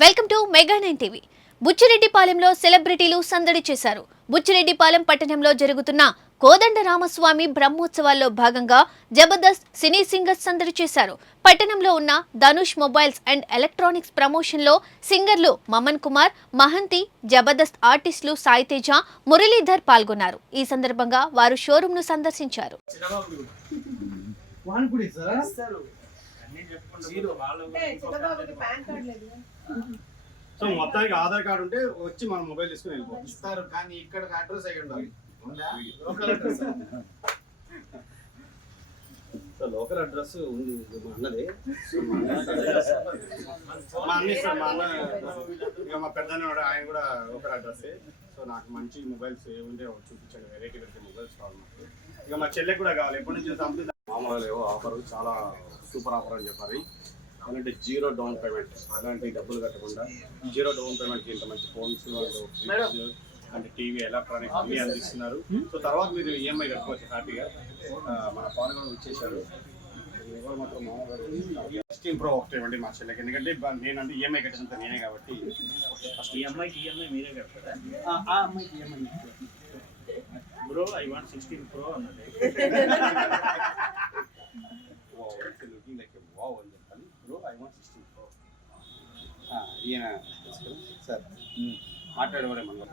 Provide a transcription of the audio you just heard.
Welcome to mega nine TV. బుచ్చిరెడ్డిపాలెంలో సెలబ్రిటీలు సందడి చేశారు. బుచ్చిరెడ్డిపాలెం పట్టణంలో జరుగుతున్న కోదండ రామస్వామి బ్రహ్మోత్సవాల్లో భాగంగా జబర్దస్త్ సినీ సింగర్స్ సందడి చేశారు. పట్టణంలో ఉన్న ధనుష్ మొబైల్స్ అండ్ ఎలక్ట్రానిక్స్ ప్రమోషన్లో సింగర్లు మమన్ కుమార్ మహంతి జబర్దస్త్ ఆర్టిస్టులు సాయితేజ మురళీధర్ పాల్గొన్నారు. ఈ సందర్భంగా వారు షోరూంను సందర్శించారు. సో మొత్తానికి ఆధార్ కార్డు ఉంటే వచ్చి మనం మొబైల్ తీసుకుని వెళ్ళిపోవచ్చు ఇస్తారు కానీ ఇక్కడ అడ్రస్ అయి ఉండాలి. ఉందా? Local address. So local address ఉంది మా అన్నది. సో మా అన్న ఇస్తాడు మా అన్న ఇక మా పెద్దన్న కూడా ఆయన కూడా లోకల్ అడ్రస్ సో నాకు మంచి మొబైల్స్ ఏముంటే చూపించండి. వెరైటీ వెరైటీ మొబైల్స్ కావాలి మాకు. ఇక మా చెల్లెకి కూడా కావాలి. ఎప్పటి నుంచి ఆఫర్ చాలా సూపర్ ఆఫర్ అని చెప్పారు అలాంటి జీరో డౌన్ పేమెంట్ అలాంటి డబ్బులు కట్టకుండా జీరో డౌన్ పేమెంట్ ఇంత మంచి ఫోన్స్ ఫ్రిడ్జ్ అంటే టీవీ ఎలక్ట్రానిక్స్ అన్ని అందిస్తున్నారు. సో తర్వాత మీరు ఈఎంఐ కట్టుకోవచ్చు హ్యాపీగా. మన మాత్రం మామూలుగా సిక్స్టీన్ ప్రో ఒకటి ఇవ్వండి మా చెల్లెకి. ఎందుకంటే నేనంటే ఈఎంఐ కట్టేంత నేనే కాబట్టి. ఫస్ట్ ఈ అమ్మాయికి ఈ అమ్మాయి మీరే కడతారా? ఆ అమ్మాయికి EMI. Bro I want sixteen pro అన్నది ఈయన సార్ మాట్లాడేవాడే మనలో